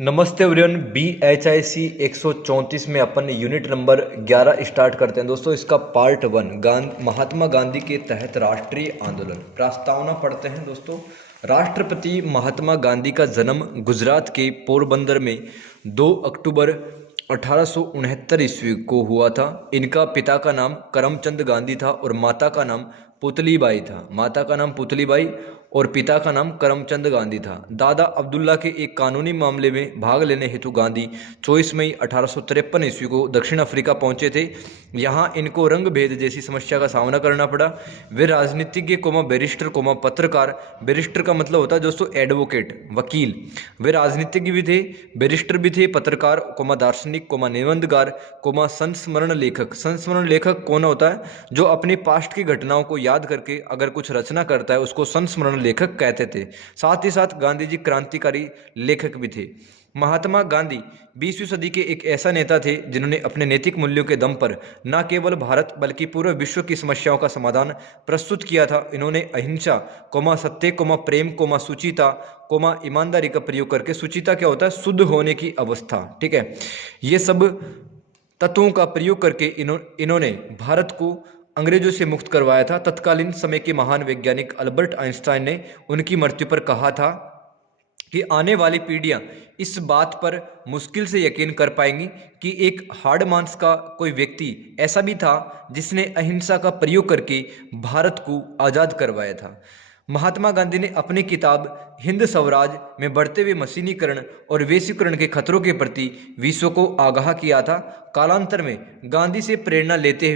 नमस्ते everyone. BHIC 134 में अपन unit number 11 start करते हैं दोस्तों। इसका पार्ट 1 महात्मा गांधी के तहत राष्ट्रीय आंदोलन प्रस्तावना पढ़ते हैं दोस्तों। राष्ट्रपति महात्मा गांधी का जन्म गुजरात के पोरबंदर में 2 अक्टूबर 1869 ईस्वी को हुआ था। इनका पिता का नाम करमचंद गांधी था और माता का नाम पुतलीबाई था। माता का नाम पुतलीबाई और पिता का नाम करमचंद गांधी था। दादा अब्दुल्ला के एक कानूनी मामले में भाग लेने हेतु गांधी 24 मई 1853 ईस्वी को दक्षिण अफ्रीका पहुंचे थे। यहां इनको रंग भेद जैसी समस्या का सामना करना पड़ा। वे राजनीतिज्ञ बैरिस्टर पत्रकार, बैरिस्टर का मतलब होता है दोस्तों एडवोकेट, वकील। वे राजनीतिज्ञ भी थे, बैरिस्टर भी थे, पत्रकार, दार्शनिक, निबंधकार, संस्मरण लेखक। संस्मरण लेखक कौन होता है? जो अपनी पास्ट की घटनाओं को याद करके अगर कुछ रचना करता है उसको संस्मरण लेखक कहते थे। साथ ही साथ गांधी जी क्रांतिकारी लेखक भी थे। महात्मा गांधी 20वीं सदी के एक ऐसा नेता थे जिन्होंने अपने नैतिक मूल्यों के दम पर न केवल भारत बल्कि पूरे विश्व की समस्याओं का समाधान प्रस्तुत किया था। इन्होंने अहिंसा, सत्य, प्रेम, सुचिता, ईमानदारी का प्रयोग करके, सुचिता क्या होता है? शुद्ध होने की अवस्था, ठीक है। ये सब तत्वों का प्रयोग करके इन्होंने भारत को अंग्रेजों से मुक्त करवाया था। तत्कालीन समय के महान वैज्ञानिक अल्बर्ट आइंस्टाइन ने उनकी मृत्यु पर कहा था कि आने वाली पीढ़ियां इस बात पर मुश्किल से यकीन कर पाएंगी कि एक हार्ड मांस का कोई व्यक्ति ऐसा भी था जिसने अहिंसा का प्रयोग करके भारत को आज़ाद करवाया था। महात्मा गांधी ने अपनी किताब हिंद स्वराज में बढ़ते हुए मशीनीकरण और वैश्वीकरण के खतरों के प्रति विश्व को आगाह किया था। कालांतर में गांधी से प्रेरणा लेते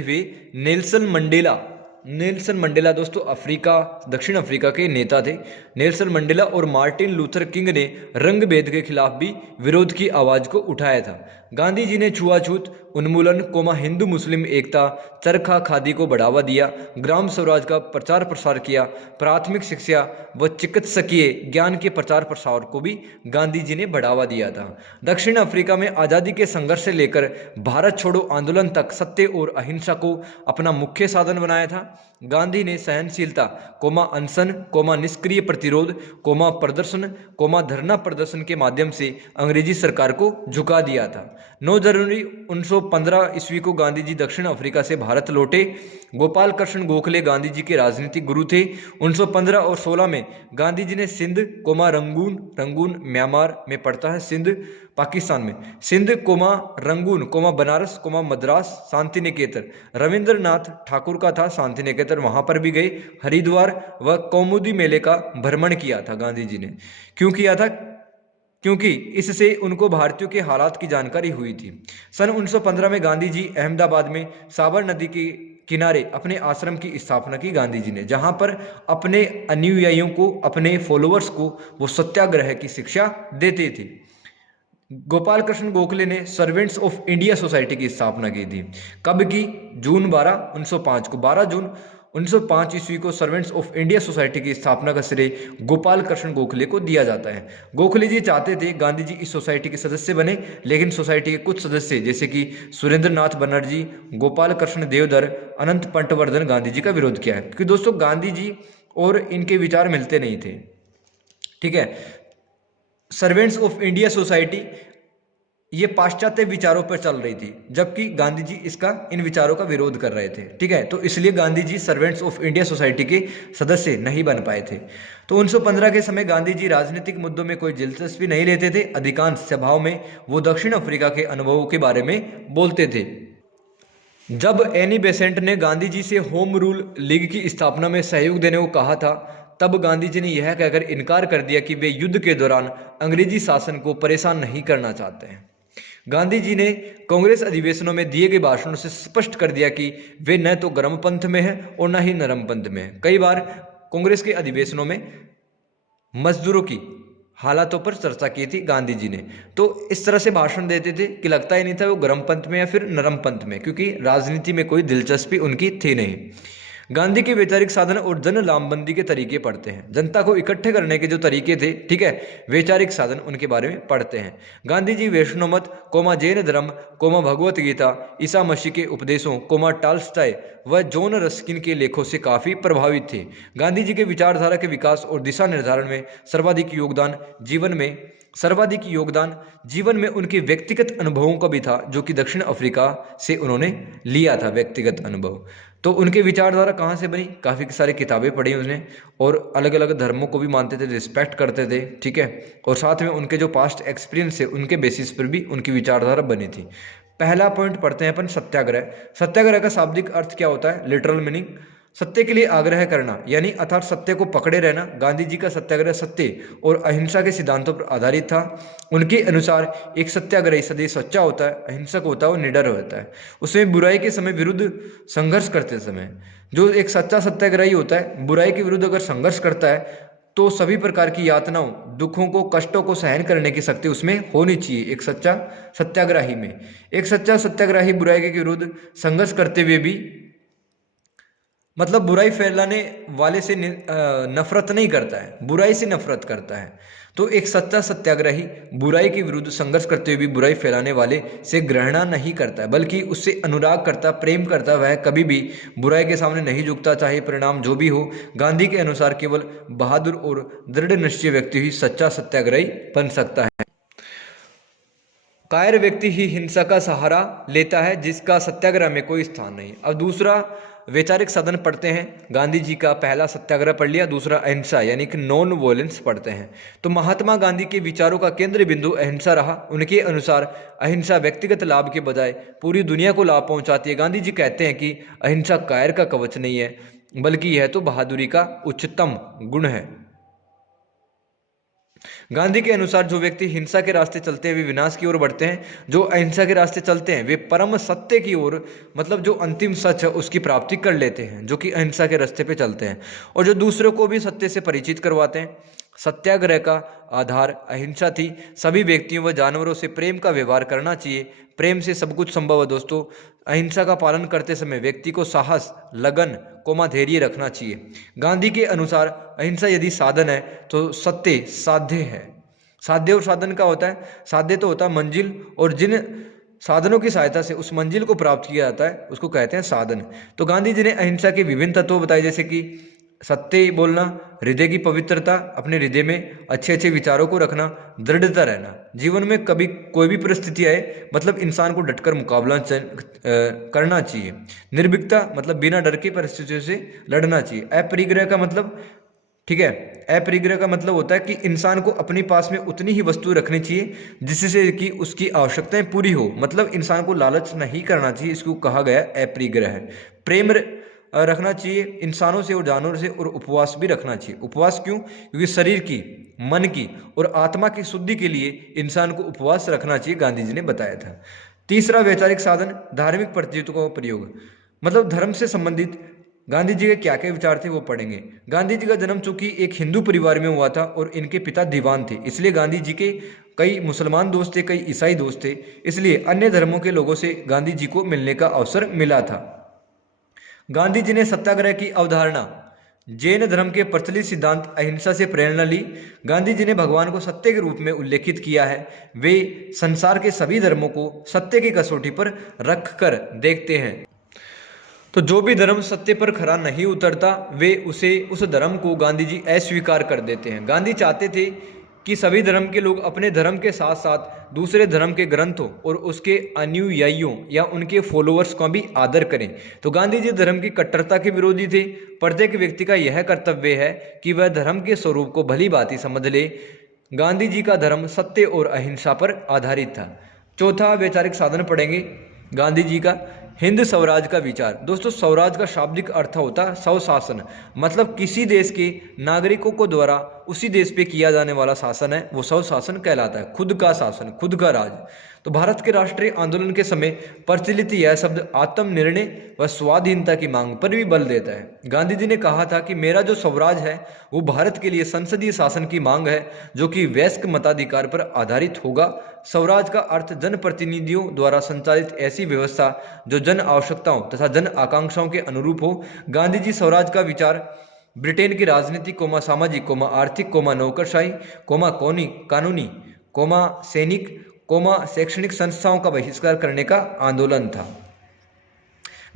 हुए नेल्सन मंडेला दोस्तों दक्षिण अफ्रीका के नेता थे। नेल्सन मंडेला और मार्टिन लूथर किंग ने रंग भेद के खिलाफ भी विरोध की आवाज को उठाया था। गांधी जी ने छुआछूत उन्मूलन, हिंदू मुस्लिम एकता, चरखा खादी को बढ़ावा दिया, ग्राम स्वराज का प्रचार प्रसार किया, प्राथमिक शिक्षा व चिकित्सकीय ज्ञान के प्रचार प्रसार को भी गांधी जी ने बढ़ावा दिया था। दक्षिण अफ्रीका में आज़ादी के संघर्ष से लेकर भारत छोड़ो आंदोलन तक सत्य और अहिंसा को अपना मुख्य साधन बनाया था। गांधी ने सहनशीलता, अनशन, निष्क्रिय प्रतिरोध, प्रदर्शन, धरना प्रदर्शन के माध्यम से अंग्रेजी सरकार को झुका दिया था। 9 जनवरी 1915 ईस्वी को गांधी जी दक्षिण अफ्रीका से भारत लौटे। गोपाल कृष्ण गोखले गांधी जी के राजनीतिक गुरु थे। 1915 और 16 में गांधी जी ने सिंध, रंगून म्यांमार में पड़ता है, सिंध पाकिस्तान में, सिंध, रंगून, बनारस, मद्रास, शांति निकेतन, रविंद्रनाथ ठाकुर का था शांति निकेतन, वहां पर भी गए। हरिद्वार व कौमुदी मेले का भ्रमण किया था गांधी जी ने। क्यों किया था? क्योंकि इससे उनको भारतीयों के हालात की जानकारी हुई थी। सन 1915 में गांधी जी अहमदाबाद में साबर नदी के किनारे अपने आश्रम की स्थापना की गांधी जी ने, जहां पर अपने अनुयायियों को, अपने फॉलोअर्स को वो सत्याग्रह की शिक्षा देते थे। गोपाल कृष्ण गोखले ने सर्वेंट्स ऑफ इंडिया सोसाइटी की स्थापना की थी। कब की? जून 12, 1905 को। 12 जून 1905 ईस्वी को सर्वेंट्स ऑफ इंडिया सोसाइटी की स्थापना का श्रेय गोपाल कृष्ण गोखले को दिया जाता है। गोखले जी चाहते थे गांधी जी इस सोसाइटी के सदस्य बने, लेकिन सोसाइटी के कुछ सदस्य जैसे कि सुरेंद्र नाथ बनर्जी, गोपाल कृष्ण देवधर, अनंत पंटवर्धन गांधी जी का विरोध किया है। क्योंकि दोस्तों गांधी जी और इनके विचार मिलते नहीं थे, ठीक है। सर्वेंट्स ऑफ इंडिया सोसाइटी ये पाश्चात्य विचारों पर चल रही थी, जबकि गांधी जी इन विचारों का विरोध कर रहे थे, ठीक है। तो इसलिए Gandhi ji servants of India society के सदस्य नहीं बन पाए थे। तो 1915 के समय गांधी जी राजनीतिक मुद्दों में कोई दिलचस्पी नहीं लेते थे। अधिकांश सभाओं में वो दक्षिण अफ्रीका के अनुभवों के बारे में बोलते थे। जब एनी बेसेंट ने गांधी जी से होम रूल लीग की स्थापना में सहयोग देने को कहा था, तब गांधी जी ने यह कहकर इनकार कर दिया कि वे युद्ध के दौरान अंग्रेजी शासन को परेशान नहीं करना चाहते हैं। गांधी जी ने कांग्रेस अधिवेशनों में दिए गए भाषणों से स्पष्ट कर दिया कि वे न तो गर्म पंथ में हैं और न ही नरम पंथ में हैं। कई बार कांग्रेस के अधिवेशनों में मजदूरों की हालातों पर चर्चा की थी गांधी जी ने। तो इस तरह से भाषण देते थे कि लगता ही नहीं था वो गर्म पंथ में या फिर नरम पंथ में, क्योंकि राजनीति में कोई दिलचस्पी उनकी थी नहीं। गांधी के वैचारिक साधन और जन लामबंदी के तरीके पढ़ते हैं। जनता को इकट्ठे करने के जो तरीके थे, ठीक है, वैचारिक साधन, उनके बारे में पढ़ते हैं। गांधी जी वैष्णव मत, जैन धर्म, भगवत गीता, ईसा मसीह के उपदेशों, टॉल्स्टॉय व जॉन रस्किन के लेखों से काफी प्रभावित थे। गांधी जी के विचारधारा के विकास और दिशा निर्धारण में सर्वाधिक योगदान जीवन में उनके व्यक्तिगत अनुभवों का भी था, जो कि दक्षिण अफ्रीका से उन्होंने लिया था, व्यक्तिगत अनुभव। तो उनके विचारधारा कहाँ से बनी? काफ़ी सारी किताबें पढ़ी उसने, और अलग अलग धर्मों को भी मानते थे, रिस्पेक्ट करते थे, ठीक है, और साथ में उनके जो पास्ट एक्सपीरियंस है उनके बेसिस पर भी उनकी विचारधारा बनी थी। पहला पॉइंट पढ़ते हैं अपन, सत्याग्रह। सत्याग्रह का शाब्दिक अर्थ क्या होता है? लिटरल मीनिंग, सत्य के लिए आग्रह करना, यानी अर्थात सत्य को पकड़े रहना। गांधी जी का सत्याग्रह सत्य और अहिंसा के सिद्धांतों पर आधारित था। उनके अनुसार एक सत्याग्रही सदैव सच्चा होता है, अहिंसक होता है और निडर होता है। उसमें बुराई के समय विरुद्ध संघर्ष करते समय, जो एक सच्चा सत्याग्रही होता है, बुराई के विरुद्ध अगर संघर्ष करता है तो सभी प्रकार की यातनाओं, दुखों को, कष्टों को सहन करने की शक्ति उसमें होनी चाहिए, एक सच्चा सत्याग्रही में। एक सच्चा सत्याग्रही बुराई के विरुद्ध संघर्ष करते हुए भी, मतलब बुराई फैलाने वाले से नफरत नहीं करता है, बुराई से नफरत करता है। तो एक सच्चा सत्याग्रही बुराई के विरुद्ध संघर्ष करते हुए भी बुराई फैलाने वाले से घृणा नहीं करता है, बल्कि उससे अनुराग करता, प्रेम करता। वह कभी भी बुराई के सामने नहीं झुकता, चाहे परिणाम जो भी हो। गांधी के अनुसार केवल बहादुर और दृढ़ निश्चय व्यक्ति ही सच्चा सत्याग्रही बन सकता है। कायर व्यक्ति ही हिंसा का सहारा लेता है, जिसका सत्याग्रह में कोई स्थान नहीं। अब दूसरा वैचारिक साधन पढ़ते हैं। गांधी जी का पहला सत्याग्रह पढ़ लिया, दूसरा अहिंसा यानी कि नॉन वॉयलेंस पढ़ते हैं। तो महात्मा गांधी के विचारों का केंद्र बिंदु अहिंसा रहा। उनके अनुसार अहिंसा व्यक्तिगत लाभ के बजाय पूरी दुनिया को लाभ पहुंचाती है। गांधी जी कहते हैं कि अहिंसा कायर का कवच नहीं है, बल्कि यह तो बहादुरी का उच्चतम गुण है। गांधी के अनुसार जो व्यक्ति हिंसा के रास्ते चलते हैं वे विनाश की ओर बढ़ते हैं, जो अहिंसा के रास्ते चलते हैं वे परम सत्य की ओर, मतलब जो अंतिम सच है उसकी प्राप्ति कर लेते हैं, जो कि अहिंसा के रास्ते पे चलते हैं, और जो दूसरों को भी सत्य से परिचित करवाते हैं। सत्याग्रह का आधार अहिंसा थी। सभी व्यक्तियों व जानवरों से प्रेम का व्यवहार करना चाहिए। प्रेम से सब कुछ संभव है दोस्तों। अहिंसा का पालन करते समय व्यक्ति को साहस, लगन, धैर्य रखना चाहिए। गांधी के अनुसार अहिंसा यदि साधन है तो सत्य साध्य है। साध्य और साधन का होता है, साध्य तो होता है मंजिल, और जिन साधनों की सहायता से उस मंजिल को प्राप्त किया जाता है उसको कहते हैं साधन। तो गांधी जी ने अहिंसा के विभिन्न तत्व बताए, जैसे कि सत्य बोलना, हृदय की पवित्रता, अपने हृदय में अच्छे अच्छे विचारों को रखना, दृढ़ता रहना, जीवन में कभी कोई भी परिस्थिति आए मतलब इंसान को डटकर मुकाबला करना चाहिए। निर्भीकता मतलब बिना डर की परिस्थितियों से लड़ना चाहिए। अपरिग्रह का मतलब, ठीक है, अपरिग्रह का मतलब होता है कि इंसान को अपने पास में उतनी ही वस्तु रखनी चाहिए जिससे कि उसकी आवश्यकताएं पूरी हो, मतलब इंसान को लालच नहीं करना चाहिए, इसको कहा गया अपरिग्रह। प्रेम रखना चाहिए इंसानों से और जानवरों से, और उपवास भी रखना चाहिए। उपवास क्यों? क्योंकि शरीर की, मन की और आत्मा की शुद्धि के लिए इंसान को उपवास रखना चाहिए, गांधी जी ने बताया था। तीसरा वैचारिक साधन धार्मिक प्रतीकों का प्रयोग, मतलब धर्म से संबंधित गांधी जी के क्या क्या विचार थे वो पढ़ेंगे। गांधी जी का जन्म चूंकि एक हिंदू परिवार में हुआ था और इनके पिता दीवान थे, इसलिए गांधी जी के कई मुसलमान दोस्त थे, कई ईसाई दोस्त थे, इसलिए अन्य धर्मों के लोगों से गांधी जी को मिलने का अवसर मिला था। गांधी जी ने सत्याग्रह की अवधारणा, जैन धर्म के प्रचलित सिद्धांत अहिंसा से प्रेरणा ली। गांधी जी ने भगवान को सत्य के रूप में उल्लेखित किया है। वे संसार के सभी धर्मों को सत्य की कसौटी पर रख कर देखते हैं, तो जो भी धर्म सत्य पर खरा नहीं उतरता वे उस धर्म को गांधी जी अस्वीकार कर देते हैं। गांधी चाहते थे कि सभी धर्म के लोग अपने धर्म के साथ साथ दूसरे धर्म के ग्रंथों और उसके अनुयायियों या उनके फॉलोअर्स का भी आदर करें। तो गांधी जी धर्म की कट्टरता के विरोधी थे। प्रत्येक व्यक्ति का यह कर्तव्य है कि वह धर्म के स्वरूप को भली भांति समझ ले। गांधी जी का धर्म सत्य और अहिंसा पर आधारित था। चौथा वैचारिक साधन पढ़ेंगे गांधी जी का, हिंद स्वराज का विचार। दोस्तों स्वराज का शाब्दिक अर्थ होता है स्वशासन, मतलब किसी देश के नागरिकों को द्वारा उसी देश पे किया जाने वाला शासन है वो स्वशासन कहलाता है, खुद का शासन, खुद का राज। तो भारत के राष्ट्रीय आंदोलन के समय प्रचलित यह शब्द आत्मनिर्णय व स्वाधीनता की मांग पर भी बल देता है। गांधी जी ने कहा था कि मेरा जो स्वराज है वो भारत के लिए संसदीय शासन की मांग है जो कि वयस्क मताधिकार पर आधारित होगा। स्वराज का अर्थ जनप्रतिनिधियों द्वारा संचालित ऐसी व्यवस्था जो जन आवश्यकताओं तथा जन आकांक्षाओं के अनुरूप हो। गांधी जी स्वराज का विचार ब्रिटेन की राजनीतिक सामाजिक आर्थिक नौकरशाही कानूनी सैनिक शैक्षणिक संस्थाओं का बहिष्कार करने का आंदोलन था।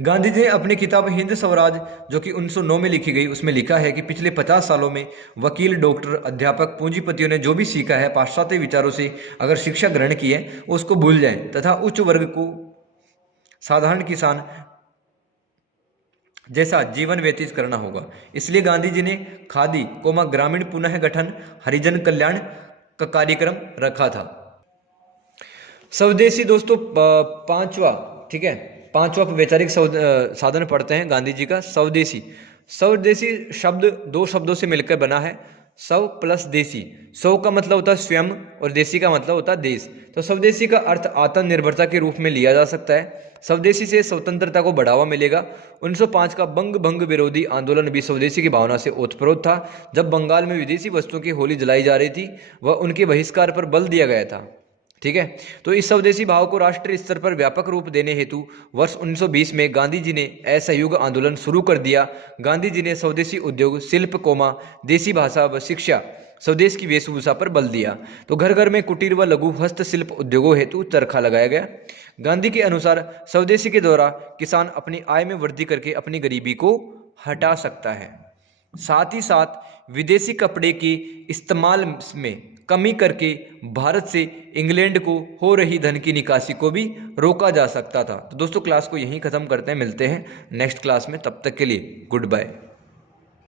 गांधी जी ने अपनी किताब हिंद स्वराज जो कि 1909 में लिखी गई उसमें लिखा है कि पिछले 50 सालों में वकील, डॉक्टर, अध्यापक, पूंजीपतियों ने जो भी सीखा है पाश्चात्य विचारों से अगर शिक्षा ग्रहण की है उसको भूल जाएं तथा उच्च वर्ग को साधारण किसान जैसा जीवन व्यतीत करना होगा। इसलिए गांधी जी ने खादी ग्रामीण पुनः गठन हरिजन कल्याण का कार्यक्रम रखा था। स्वदेशी दोस्तों पांचवा, ठीक है, पांचवा वैचारिक साधन पढ़ते हैं गांधी जी का। स्वदेशी शब्द दो शब्दों से मिलकर बना है, स्व प्लस देशी। स्व का मतलब होता है स्वयं और देशी का मतलब होता है देश। तो स्वदेशी का अर्थ आत्मनिर्भरता के रूप में लिया जा सकता है। स्वदेशी से स्वतंत्रता को बढ़ावा मिलेगा। 1905 का बंग भंग विरोधी आंदोलन भी स्वदेशी की भावना से ओतप्रोत था। जब बंगाल में विदेशी वस्तुओं की होली जलाई जा रही थी वह उनके बहिष्कार पर बल दिया गया था। ठीक है, तो इस स्वदेशी भाव को राष्ट्रीय स्तर पर व्यापक रूप देने हेतु वर्ष 1920 में गांधी जी ने असहयोग आंदोलन शुरू कर दिया। गांधी जी ने स्वदेशी उद्योग, शिल्प देसी भाषा व शिक्षा, स्वदेश की वेशभूषा पर बल दिया। तो घर घर में कुटीर व लघु हस्तशिल्प उद्योगों हेतु चरखा लगाया गया। गांधी के अनुसार स्वदेशी के द्वारा किसान अपनी आय में वृद्धि करके अपनी गरीबी को हटा सकता है। साथ ही साथ विदेशी कपड़े के इस्तेमाल में कमी करके भारत से इंग्लैंड को हो रही धन की निकासी को भी रोका जा सकता था। तो दोस्तों क्लास को यहीं ख़त्म करते हैं, मिलते हैं नेक्स्ट क्लास में, तब तक के लिए गुड बाय।